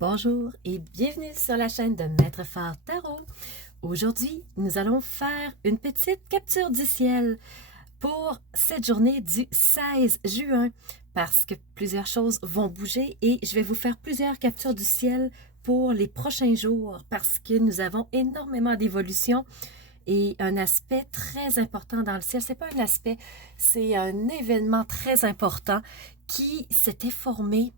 Bonjour et bienvenue sur la chaîne de Maître Phare Tarot. Aujourd'hui, nous allons faire une petite capture du ciel pour cette journée du 16 juin parce que plusieurs choses vont bouger et je vais vous faire plusieurs captures du ciel pour les prochains jours parce que nous avons énormément d'évolutions et un aspect très important dans le ciel. C'est pas un aspect, c'est un événement très important qui s'était formé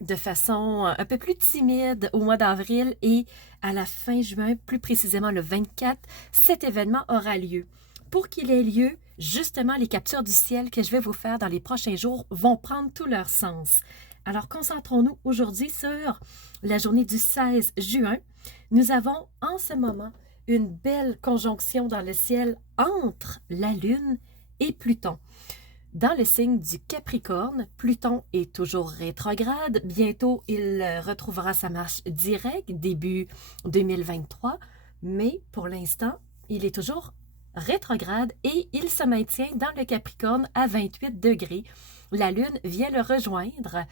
de façon un peu plus timide au mois d'avril et à la fin juin, plus précisément le 24, cet événement aura lieu. Pour qu'il ait lieu, justement, les captures du ciel que je vais vous faire dans les prochains jours vont prendre tout leur sens. Alors, concentrons-nous aujourd'hui sur la journée du 16 juin. Nous avons en ce moment une belle conjonction dans le ciel entre la Lune et Pluton. Dans le signe du Capricorne, Pluton est toujours rétrograde. Bientôt, il retrouvera sa marche directe, début 2023. Mais pour l'instant, il est toujours rétrograde et il se maintient dans le Capricorne à 28 degrés. La Lune vient le rejoindre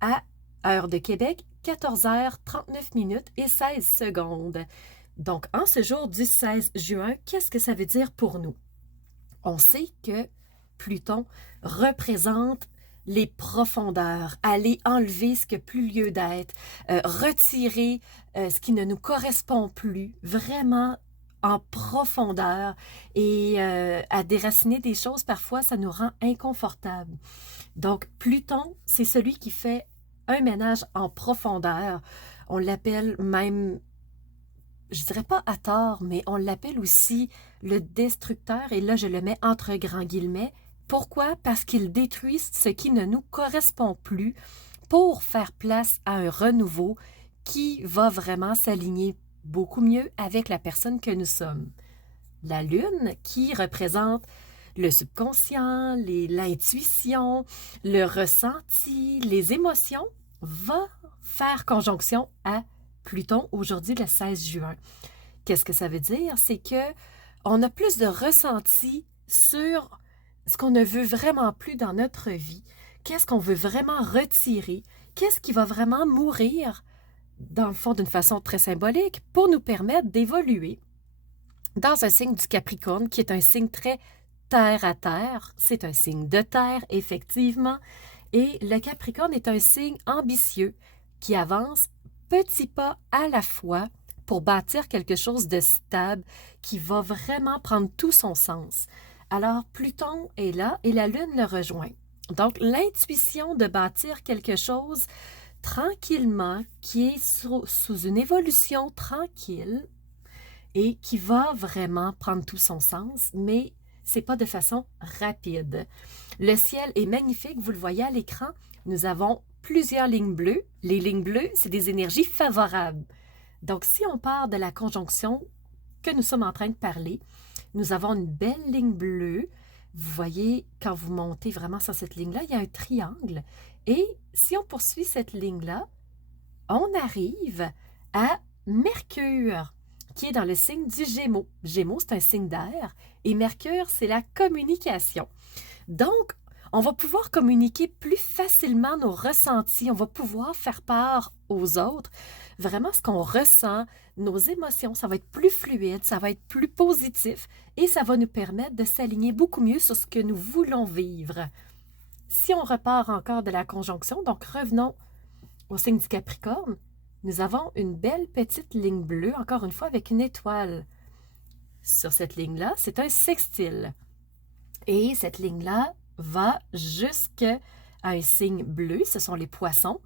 à heure de Québec, 14h39 et 16 secondes. Donc, en ce jour du 16 juin, qu'est-ce que ça veut dire pour nous? On sait que Pluton représente les profondeurs, aller enlever ce qui n'a plus lieu d'être, retirer ce qui ne nous correspond plus, vraiment en profondeur et à déraciner des choses, parfois, ça nous rend inconfortables. Donc, Pluton, c'est celui qui fait un ménage en profondeur. On l'appelle même, je dirais pas à tort, mais on l'appelle aussi le destructeur, et là, je le mets entre grands guillemets. Pourquoi? Parce qu'il détruit ce qui ne nous correspond plus pour faire place à un renouveau qui va vraiment s'aligner beaucoup mieux avec la personne que nous sommes. La Lune, qui représente le subconscient, l'intuition, le ressenti, les émotions, va faire conjonction à Pluton aujourd'hui le 16 juin. Qu'est-ce que ça veut dire? C'est que on a plus de ressenti sur ce qu'on ne veut vraiment plus dans notre vie, qu'est-ce qu'on veut vraiment retirer, qu'est-ce qui va vraiment mourir, dans le fond d'une façon très symbolique, pour nous permettre d'évoluer dans un signe du Capricorne, qui est un signe très terre à terre. C'est un signe de terre, effectivement, et le Capricorne est un signe ambitieux qui avance petit pas à la fois pour bâtir quelque chose de stable qui va vraiment prendre tout son sens. Alors, Pluton est là et la Lune le rejoint. Donc, l'intuition de bâtir quelque chose tranquillement, qui est sous une évolution tranquille et qui va vraiment prendre tout son sens, mais c'est pas de façon rapide. Le ciel est magnifique, vous le voyez à l'écran. Nous avons plusieurs lignes bleues. Les lignes bleues, c'est des énergies favorables. Donc, si on part de la conjonction que nous sommes en train de parler, nous avons une belle ligne bleue. Vous voyez, quand vous montez vraiment sur cette ligne-là, il y a un triangle. Et si on poursuit cette ligne-là, on arrive à Mercure, qui est dans le signe du Gémeaux. Gémeaux, c'est un signe d'air, et Mercure, c'est la communication. Donc, on va pouvoir communiquer plus facilement nos ressentis, on va pouvoir faire part aux autres, vraiment ce qu'on ressent, nos émotions, ça va être plus fluide, ça va être plus positif et ça va nous permettre de s'aligner beaucoup mieux sur ce que nous voulons vivre. Si on repart encore de la conjonction, donc revenons au signe du Capricorne, nous avons une belle petite ligne bleue, encore une fois avec une étoile. Sur cette ligne-là, c'est un sextile. Et cette ligne-là va jusqu'à un signe bleu, ce sont les poissons.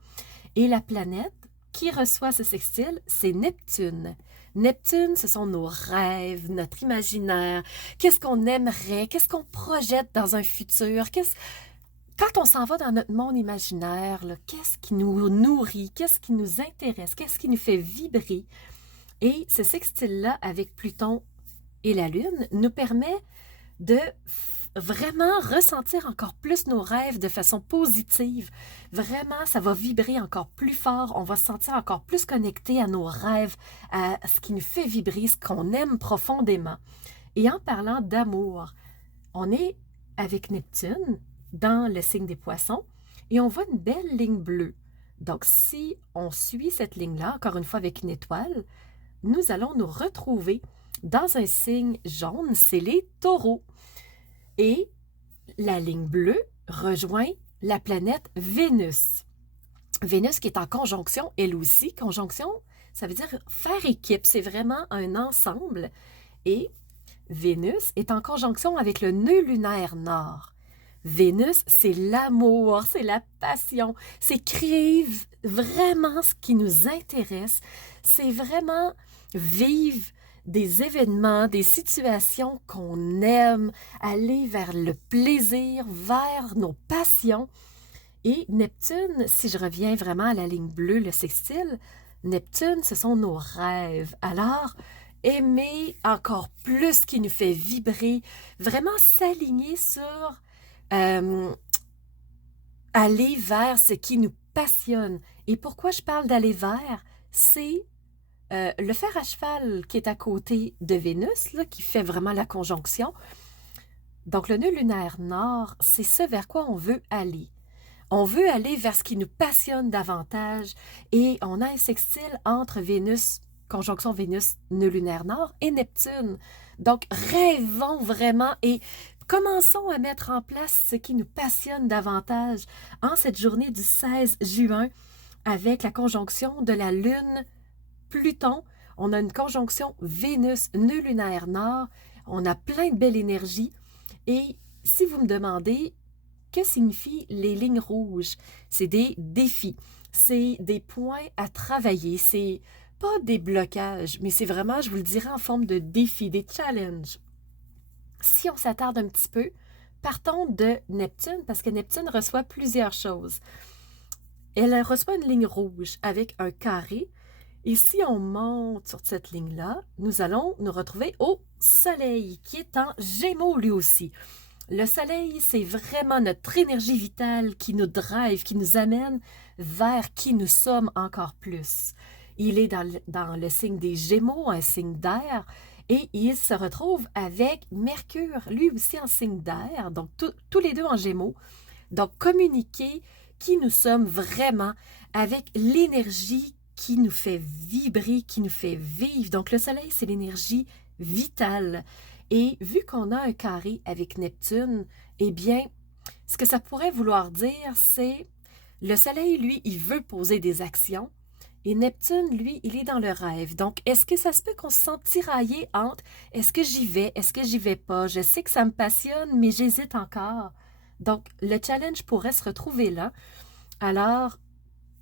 Et la planète qui reçoit ce sextile, c'est Neptune. Neptune, ce sont nos rêves, notre imaginaire, qu'est-ce qu'on aimerait, qu'est-ce qu'on projette dans un futur, quand on s'en va dans notre monde imaginaire, qu'est-ce qui nous nourrit, qu'est-ce qui nous intéresse, qu'est-ce qui nous fait vibrer. Et ce sextile-là, avec Pluton et la Lune, nous permet de vraiment ressentir encore plus nos rêves de façon positive. Vraiment, ça va vibrer encore plus fort. On va se sentir encore plus connecté à nos rêves, à ce qui nous fait vibrer, ce qu'on aime profondément. Et en parlant d'amour, on est avec Neptune dans le signe des poissons et on voit une belle ligne bleue. Donc, si on suit cette ligne-là, encore une fois avec une étoile, nous allons nous retrouver dans un signe jaune, c'est les taureaux. Et la ligne bleue rejoint la planète Vénus. Vénus qui est en conjonction, elle aussi. Conjonction, ça veut dire faire équipe, c'est vraiment un ensemble. Et Vénus est en conjonction avec le nœud lunaire nord. Vénus, c'est l'amour, c'est la passion, c'est créer vraiment ce qui nous intéresse, c'est vraiment vivre des événements, des situations qu'on aime, aller vers le plaisir, vers nos passions. Et Neptune, si je reviens vraiment à la ligne bleue, le sextile, Neptune, ce sont nos rêves. Alors, aimer encore plus ce qui nous fait vibrer, vraiment s'aligner sur aller vers ce qui nous passionne. Et pourquoi je parle d'aller vers? C'est le fer à cheval qui est à côté de Vénus, là, qui fait vraiment la conjonction. Donc, le nœud lunaire nord, c'est ce vers quoi on veut aller. On veut aller vers ce qui nous passionne davantage et on a un sextile entre Vénus, conjonction Vénus, nœud lunaire nord et Neptune. Donc, rêvons vraiment et commençons à mettre en place ce qui nous passionne davantage en cette journée du 16 juin avec la conjonction de la Lune Pluton. On a une conjonction Vénus, nœud lunaire nord. On a plein de belle énergie. Et si vous me demandez, que signifient les lignes rouges? C'est des défis, c'est des points à travailler, c'est pas des blocages, mais c'est vraiment, je vous le dirais, en forme de défis, des challenges. Si on s'attarde un petit peu, partons de Neptune, parce que Neptune reçoit plusieurs choses. Elle reçoit une ligne rouge avec un carré, et si on monte sur cette ligne-là, nous allons nous retrouver au Soleil, qui est en Gémeaux lui aussi. Le Soleil, c'est vraiment notre énergie vitale qui nous drive, qui nous amène vers qui nous sommes encore plus. Il est dans le signe des Gémeaux, un signe d'air, et il se retrouve avec Mercure, lui aussi en signe d'air, donc tous les deux en Gémeaux. Donc, communiquer qui nous sommes vraiment avec l'énergie qui nous fait vibrer, qui nous fait vivre. Donc, le Soleil, c'est l'énergie vitale. Et vu qu'on a un carré avec Neptune, eh bien, ce que ça pourrait vouloir dire, c'est le Soleil, lui, il veut poser des actions et Neptune, lui, il est dans le rêve. Donc, est-ce que ça se peut qu'on se sente tiraillé entre est-ce que j'y vais, est-ce que j'y vais pas? Je sais que ça me passionne, mais j'hésite encore. Donc, le challenge pourrait se retrouver là. Alors,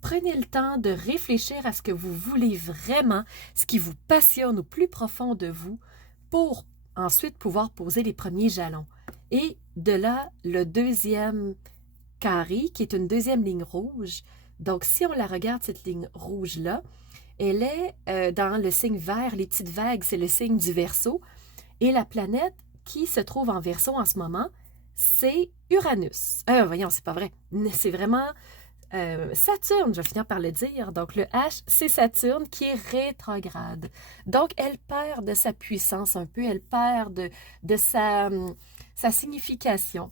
prenez le temps de réfléchir à ce que vous voulez vraiment, ce qui vous passionne au plus profond de vous pour ensuite pouvoir poser les premiers jalons. Et de là, le deuxième carré, qui est une deuxième ligne rouge. Donc, si on la regarde, cette ligne rouge-là, elle est dans le signe vert, les petites vagues, c'est le signe du Verseau. Et la planète qui se trouve en Verseau en ce moment, c'est Uranus. Voyons, c'est pas vrai. C'est vraiment Saturne, je vais finir par le dire. Donc, le H, c'est Saturne qui est rétrograde. Donc, elle perd de sa puissance un peu, elle perd de sa signification.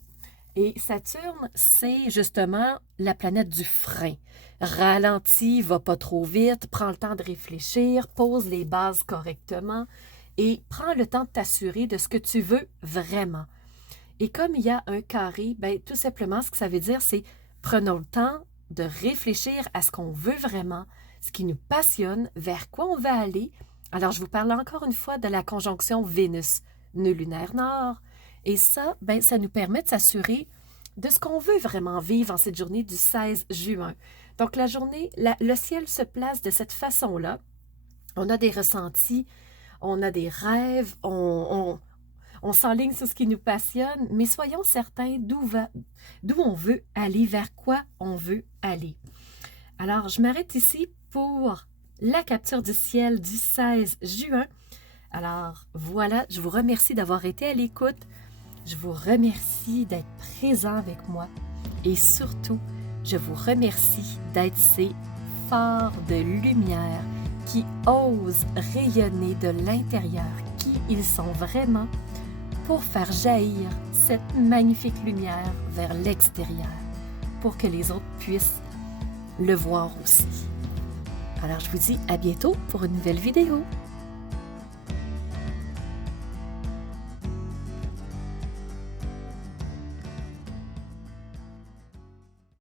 Et Saturne, c'est justement la planète du frein. Ralentis, va pas trop vite, prends le temps de réfléchir, pose les bases correctement et prends le temps de t'assurer de ce que tu veux vraiment. Et comme il y a un carré, ben, tout simplement, ce que ça veut dire, c'est prenons le temps de réfléchir à ce qu'on veut vraiment, ce qui nous passionne, vers quoi on va aller. Alors, je vous parle encore une fois de la conjonction Vénus, nœud lunaire nord. Et ça, ben, ça nous permet de s'assurer de ce qu'on veut vraiment vivre en cette journée du 16 juin. Donc, la journée, le ciel se place de cette façon-là. On a des ressentis, on a des rêves, on s'enligne sur ce qui nous passionne, mais soyons certains d'où on veut aller, vers quoi on veut aller. Alors, je m'arrête ici pour la capture du ciel du 16 juin. Alors, voilà, je vous remercie d'avoir été à l'écoute. Je vous remercie d'être présent avec moi. Et surtout, je vous remercie d'être ces phares de lumière qui osent rayonner de l'intérieur, qui ils sont vraiment, pour faire jaillir cette magnifique lumière vers l'extérieur, pour que les autres puissent le voir aussi. Alors, je vous dis à bientôt pour une nouvelle vidéo.